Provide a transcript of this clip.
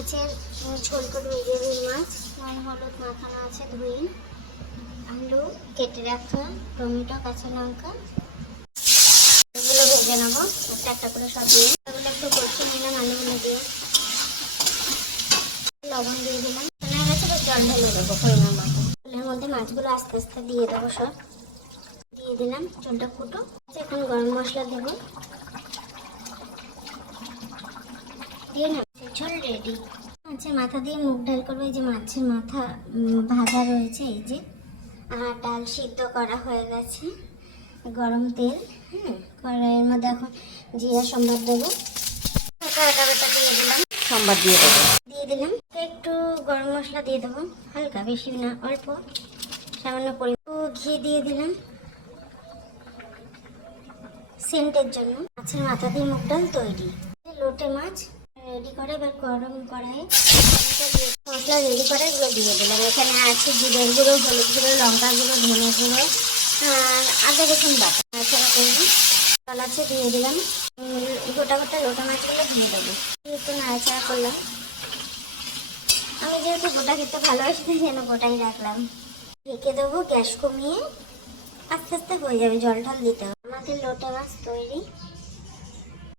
মাছের ঝোল করবো। এই যে রুই মাছ, নুন হলুদ মাখানো আছে, ধুই, আলু কেটে রাখা, টমেটো, কাঁচা লঙ্কা, এগুলো ভেজে নেবো একটা একটা করে সব দিয়ে। এগুলো একটু কষিয়ে নিলাম আলুগুলো দিয়ে, লবণ দিয়ে দিলাম। হয়ে গেছে, জল ঢেলে দেবো পরিমাণ মতো। এর মধ্যে মাছগুলো আস্তে আস্তে দিয়ে দেবো, সব দিয়ে দিলাম। ঝোলটা ফুটো, এখন গরম মশলা দেবো, দিয়ে না ঝোল রেডি। মাছের মাথা দিয়ে মুগ ডাল করবো। এই যে মাছের মাথা ভাজা রয়েছে, এই যে, আর ডাল সিদ্ধ করা হয়ে গেছে। গরম তেল, কড়াইয়ের মধ্যে এখন জিরা সম্বাদ দেবো, আদা বাটা দিয়ে দিলাম, সম্বাদ দিয়ে দেবো। দিয়ে দিলাম একটু গরম মশলা দিয়ে দেবো, হালকা, বেশি না, অল্প সামান্য পরিমাণ ঘি দিয়ে দিলাম সেন্টের জন্য। মাছের মাথা দিয়ে মুগ ডাল তৈরি। লোটে মাছ রেডি করে এবার গরম কড়াইয়ে মশলা রেডি করে এগুলো দিয়ে দিলাম। এখানে আছে জিরের গুঁড়ো, হলুদ গুঁড়ো, লঙ্কা গুঁড়ো, ধনে গুঁড়ো, আর আদা রসুন বাটা। নাড়াচাড়া করবো, জল আছে দিয়ে দিলাম। গোটা গোটা লোটা মাছগুলো দিয়ে দেবো, একটু নাড়াচাড়া করলাম। আমি যেহেতু গোটা খেতে ভালোবাসি তাই যেন গোটাই রাখলাম। ঢেকে দেবো, গ্যাস কমিয়ে, আস্তে আস্তে হয়ে যাবে, জল টল দিতে হবে। আমাদের লোটে মাছ তৈরি।